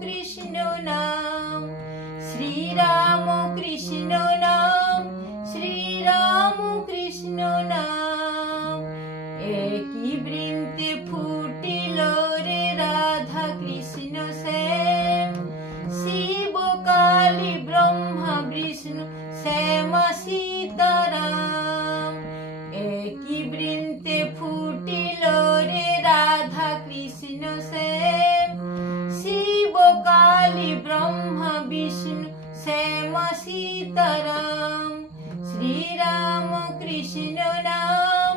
কৃষ্ণ নাম, শ্রীরাম কৃষ্ণ নাম, শ্রীরাম কৃষ্ণ নাম। একই বৃন্তে ফুটিল রে রাধা কৃষ্ণ শ্যাম, শিব কালী ব্রহ্মা বিষ্ণু শ্যামা সীতারাম। একই বৃন্তে ফুটিল রে রাধা কৃষ্ণ শ্যাম, শিব কালী ব্রহ্মা বিষ্ণু শ্যামা সীতারাম। শ্রীরাম কৃষ্ণ নাম,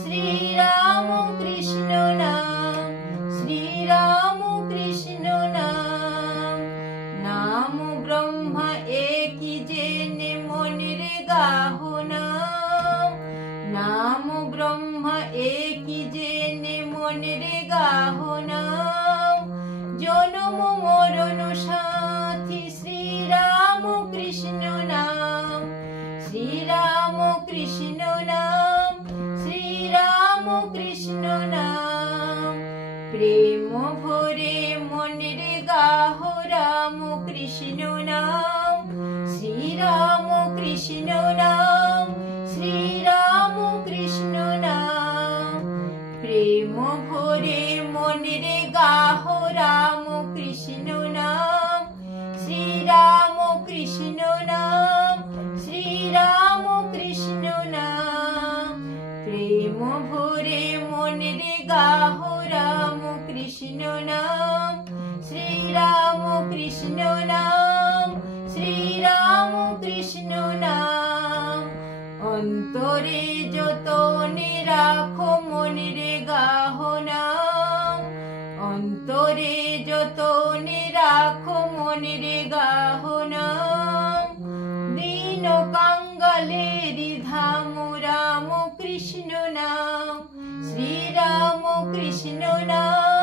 শ্রীরাম কৃষ্ণ নাম, শ্রীরাম কৃষ্ণ নাম। নাম ব্রহ্মা একই জেনে মনের গাহো নাম, নাম ব্রহ্মা একই জেনে মনের গাহো নাম। জনম মরণ সাথী শ্রীরাম কৃষ্ণ নাম, শ্রীরাম কৃষ্ণ নাম, শ্রীরাম কৃষ্ণ নাম। প্রেম ভরে মনের গাহো রাম কৃষ্ণ নাম, শ্রীরাম কৃষ্ণ নাম, শ্রীরাম কৃষ্ণ নাম। প্রেম ভরে মনের গাহো রাম কৃষ্ণ নাম, শ্রীরাম কৃষ্ণ নাম, শ্রীরাম কৃষ্ণ নাম। প্রেম ভরে মনের গাহো রাম কৃষ্ণ নাম, শ্রীরাম কৃষ্ণ নাম, শ্রীরাম কৃষ্ণ নাম। অন্তরে যতনে রাখো মনের গাহো নাম, অন্তরে যতনে রাখো মনের গাহো নাম। দীন কাঙ্গালেরি ধাম রাম কৃষ্ণ নাম, শ্রীরাম কৃষ্ণ নাম,